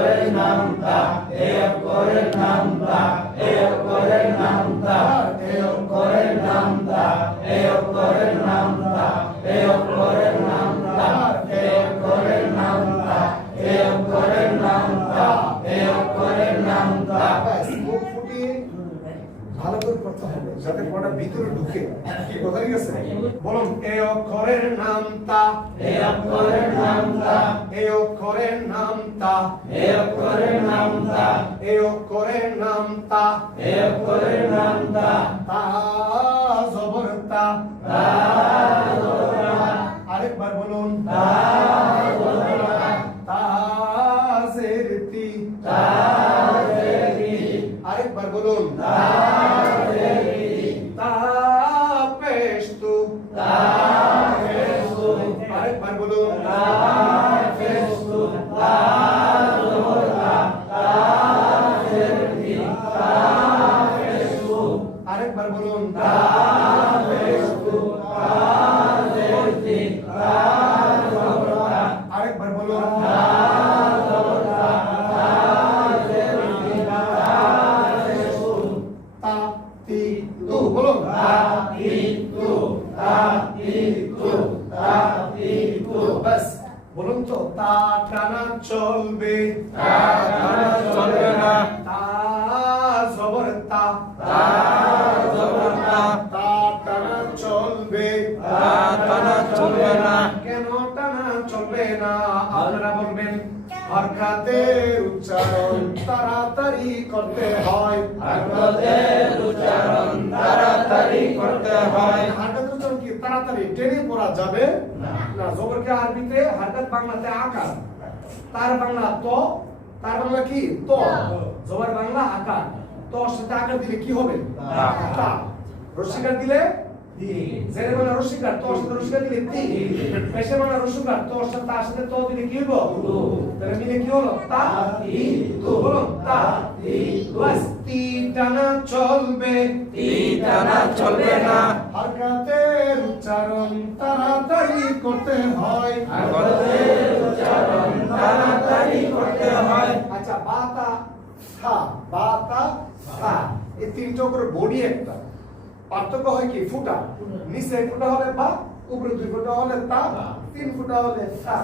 অক্ষরের নাম তা এই অক্ষরের নাম তা এই অক্ষরের নাম তা এই অক্ষরের নাম তা এই অক্ষরের নাম তা এই অক্ষরের যাতে পড়াটা ভিতরে ঢুকে। কি কথা ঠিক আছে বলুন এই অক্ষরের নাম তা। এই অক্ষরের নাম তা। এই অক্ষরের নাম তা। এই অক্ষরের নাম তা। এই অক্ষরের নাম তা। এই অক্ষরের নাম তা। তা জবর তা। তা জবর আরেকবার বলুন। তা জবর তা। তা তা। জেরি আরেকবার বলুন। তা। আরেকবার বলুন আরেকবার বলুন বলুন তো তা টানা চলবে। তা চলবে? তা টানা চলবে না। কেন টানা চলবে না? আপনারা বলবেন হরকাতের উচ্চারণ তাড়াতাড়ি করতে হয়। হরকতের উচ্চারণ তাড়াতাড়ি করতে হয়। হারকাতের উচ্চারণ কি তাড়াতাড়ি টেনে পড়া যাবে না। জবরকে আরবিতে হারকাত বাংলাতে আকার। তার বাংলা ত তার বাংলা কি? ত। জবর বাংলা আকার। ত সাথে আকার দিলে কি হবে। তা। রসিকার দিলে দি জেরে বাংলা রসিকার ত সাথে রসিকার দিলে তি পেশে বাংলা রসিকার ত সাথে তার সাথে ত দিলে কি তু। তাহলে মিলে কি হলো তা তি তু বলুন তা তি বাস তি টানা চলবে তি টানা চলবে না। হরকাতের উচ্চারণ তাড়াতাড়ি করতে হয় হরকতের উচ্চারণ তাড়াতাড়ি করতে হয় আচ্ছা বাতা থা বাতা থা এই তিনটা করে বডি একটা পার্থক্য হয় কি? ফুটা। নিচে ফুটা হলে বা উপরে দুই ফুটা হলে তা তিন ফুটা হলে সা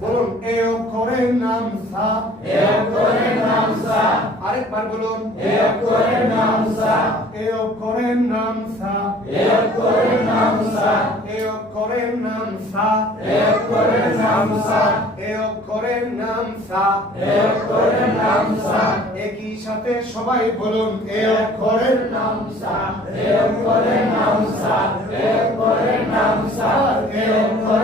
বলুন এ অক্ষরের নাম সা এ অক্ষরের নাম সা আরেকবার বলুন এ অক্ষরের নাম সা এ অক্ষরের নাম সা এ অক্ষরের নাম সা এ অক্ষরের নাম সা এ অক্ষরের নাম সা এ অক্ষরের নাম সা এ অক্ষরের নাম সা একই সাথে সবাই বলুন এ অক্ষরের নাম সা এ অক্ষরের নাম সা এ অক্ষরের নাম সা এ অক্ষরের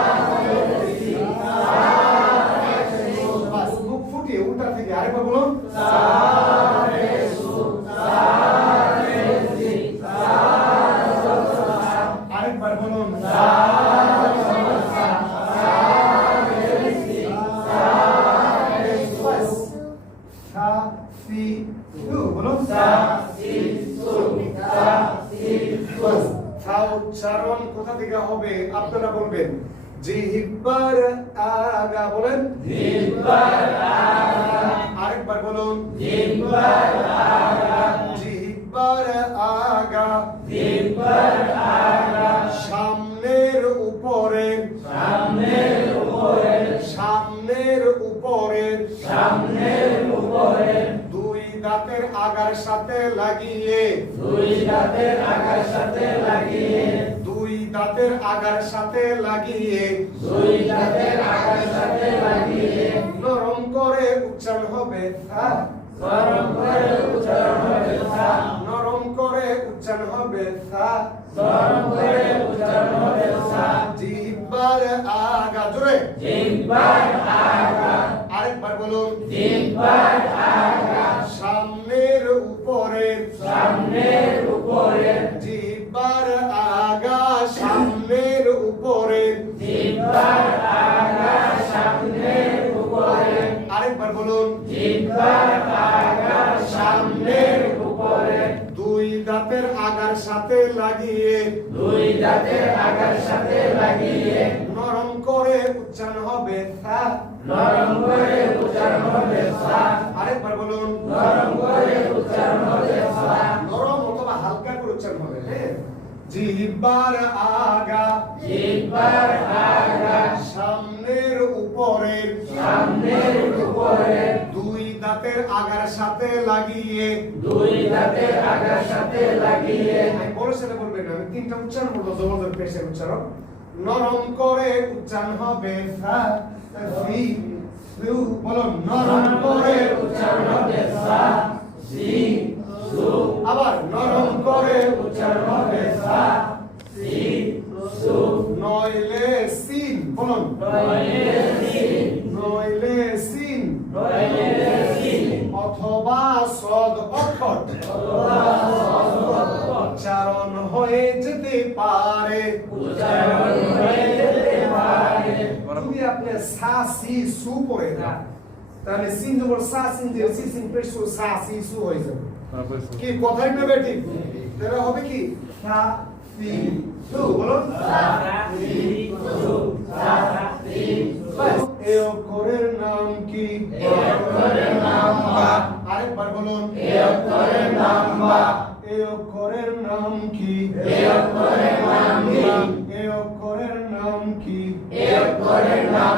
জিহ্বার আগা বলেন? জিহ্বার আগা। আরেকবার বলুন। জিহ্বার আগা। জিহ্বার আগা। জিহ্বার আগা। সামনের উপরে। সামনের উপরে। সামনের উপরে। সামনের উপরে। দুই দাঁতের আগার সাথে লাগিয়ে। দুই দাঁতের আগার সাথে লাগিয়ে। দাঁতের আগার সাথে লাগিয়ে। দুই দাঁতের আগার সাথে লাগিয়ে। নরম করে উচ্চারণ হবে থা গরম করে উচ্চারণ হবে সা নরম করে উচ্চারণ হবে থা গরম করে উচ্চারণ হবে জিহ্বার আগা। জোরে। জিহ্বার আগা। আরেকবার বলুন। জিহ্বার আগা। সামনের উপরে। সামনের সাথে লাগিয়ে দুই দাঁতের আগার সাথে লাগিয়ে। নরম করে উচ্চারণ হবে থা নরম করে উচ্চারণ হবে সা। আরেকবার বলুন। নরম করে উচ্চারণ হবে সা। নরম অথবা হালকা করে উচ্চারণ হবে হ্যাঁ জিহ্বার আগা। জিহ্বার আগা। সামনের উপরে সামনের উপরে দাঁতের আগার সাথে লাগিয়ে। দুই দাঁতের আগার সাথে লাগিয়ে। আমি বড় সাথে বলবেন আমি তিনটা উচ্চারণ বলব জবরদস্ত পেশের উচ্চারণ। নরম করে উচ্চারণ হবে সা সি সু বলুন নরম করে উচ্চারণ হবে সা সি সু আবার নরম করে উচ্চারণ হবে সা সি সু নইলে সিন বলুন। নইলে সিন। নইলে সিন। নইলে সিন অথবা সদ অক্ষর উচ্চারণ হয়ে যেতে পারে। যদি আপনি সা সি সু পড়ে না তাহলে সিন যখন সা সিন যে সি সিন পেশ সা সি সু হয়ে যাবে। কি কথাই নেবে ঠিক? তাহলে হবে কি? সা সি সু বলুন। সা সি সু সা সি সু। এ অক্ষরের নাম কি এ অক্ষরের নাম বা। আরেকবার বলুন এ অক্ষরের নাম বা। এ অক্ষরের নাম কি এ অক্ষরের নাম কি? এ অক্ষরের নাম কি এ অক্ষরের নাম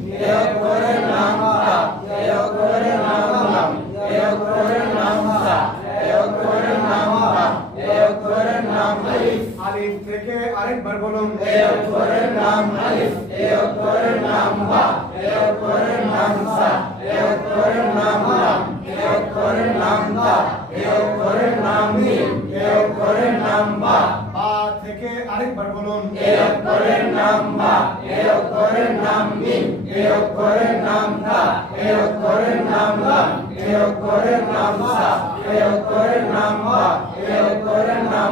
অক্ষরের নাম তা এ অক্ষরের নাম লাম এ অক্ষরের নাম সা এ অক্ষরের নাম বা এ অক্ষরের নাম আলিফ আলিফ থেকে আরেকবার বলুন। এ অক্ষরের নাম আলিফ এ অক্ষরের নাম বা এ অক্ষরের নাম সা এ অক্ষরের নাম লাম এ অক্ষরের নাম তা এ অক্ষরের নাম মিম এ অক্ষরের নাম বা বা থেকে আরেকবার বলুন। এ অক্ষরের নাম বা এ অক্ষরের নাম মিম এ অক্ষরের নাম তা এ অক্ষরের নাম লাম এ অক্ষরের নাম সা এ অক্ষরের নাম বা এ অক্ষরের নাম